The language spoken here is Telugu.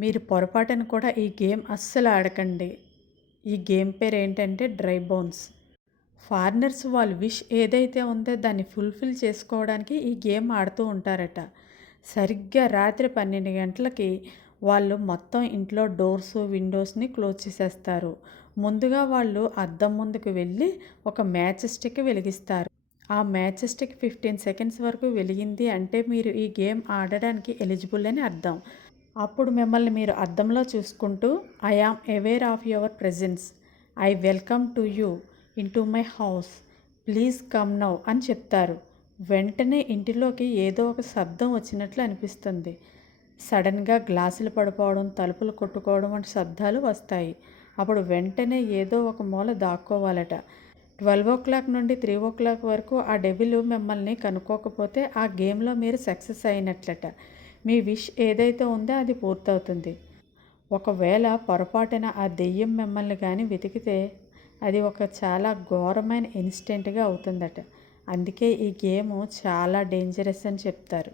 మీరు పొరపాటున కూడా ఈ గేమ్ అస్సలు ఆడకండి. ఈ గేమ్ పేరు ఏంటంటే డ్రై బోన్స్. ఫారినర్స్ వాళ్ళు విష్ ఏదైతే ఉందో దాన్ని ఫుల్ఫిల్ చేసుకోవడానికి ఈ గేమ్ ఆడుతూ ఉంటారట. సరిగ్గా రాత్రి 12 గంటలకి వాళ్ళు మొత్తం ఇంట్లో డోర్స్ విండోస్ని క్లోజ్ చేసేస్తారు. ముందుగా వాళ్ళు అద్దం ముందుకు వెళ్ళి ఒక మ్యాచ్ స్టిక్ వెలిగిస్తారు. ఆ మ్యాచ్ స్టిక్ 15 సెకండ్స్ వరకు వెలిగింది అంటే మీరు ఈ గేమ్ ఆడడానికి ఎలిజిబుల్ అని అర్థం. అప్పుడు మిమ్మల్ని మీరు అద్దంలో చూసుకుంటూ I am aware of your presence, I welcome to you into my house, please come now అని చెప్తారు. వెంటనే ఇంటిలోకి ఏదో ఒక శబ్దం వచ్చినట్లు అనిపిస్తుంది. సడన్గా గ్లాసులు పడిపోవడం, తలుపులు కొట్టుకోవడం వంటి శబ్దాలు వస్తాయి. అప్పుడు వెంటనే ఏదో ఒక మూల దాక్కోవాలట. 12 నుండి 3 వరకు ఆ డెవిల్ మిమ్మల్ని కనుక్కోకపోతే ఆ గేమ్లో మీరు సక్సెస్ అయినట్లట. మీ విష్ ఏదైతే ఉందో అది పూర్తవుతుంది. ఒకవేళ పొరపాటున ఆ దెయ్యం మిమ్మల్ని కానీ వెతికితే అది ఒక చాలా ఘోరమైన ఇన్సిడెంట్గా అవుతుందట. అందుకే ఈ గేము చాలా డేంజరస్ అని చెప్తారు.